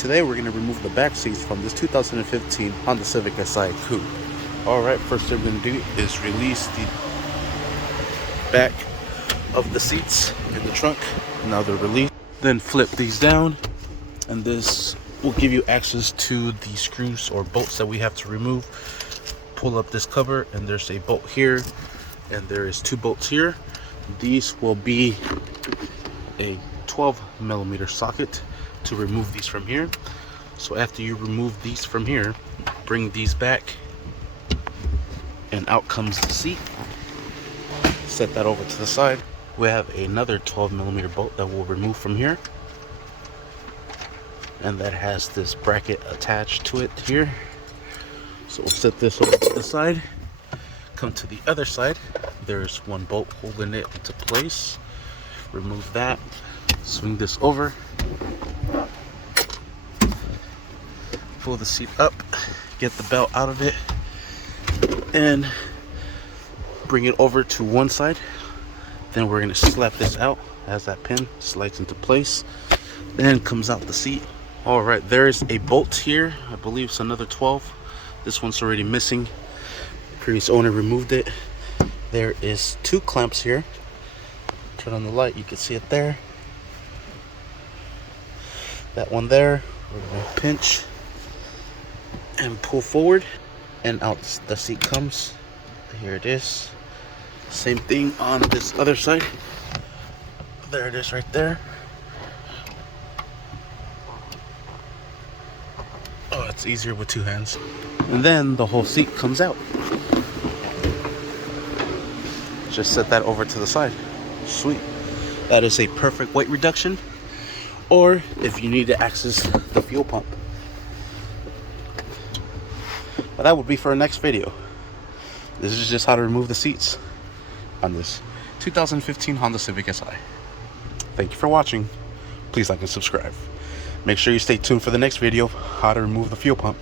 Today we're going to remove the back seats from this 2015 Honda Civic Si Coupe. Alright, first thing we're going to do is release the back of the seats in the trunk. Now they're released. Then flip these down, and this will give you access to the screws or bolts that we have to remove. Pull up this cover, and there's a bolt here, and there is 2 bolts here. These will be a 12mm socket to remove these from here. So after you remove these from here, bring these back, and out comes the seat. Set that over to the side. We have another 12mm bolt that we'll remove from here, and that has this bracket attached to it here. So we'll set this over to the side. Come to the other side, there's 1 bolt holding it into place. Remove that, swing this over, pull the seat up, get the belt out of it, and bring it over to one side. Then we're going to slap this out as that pin slides into place. Then comes out the seat. Alright, there is a bolt here. I believe it's another 12. This one's already missing. Previous owner removed it. There is 2 clamps here. Turn on the light, you can see it there. That one there. We're going to pinch and pull forward, and out the seat comes. Here it is. Same thing on this other side. There it is right there. Oh, it's easier with 2 hands. And then the whole seat comes out. Just set that over to the side. Sweet. That is a perfect weight reduction, or if you need to access the fuel pump. But that would be for our next video. This is just how to remove the seats on this 2015 Honda Civic Si. Thank you for watching. Please like and subscribe. Make sure you stay tuned for the next video, how to remove the fuel pump.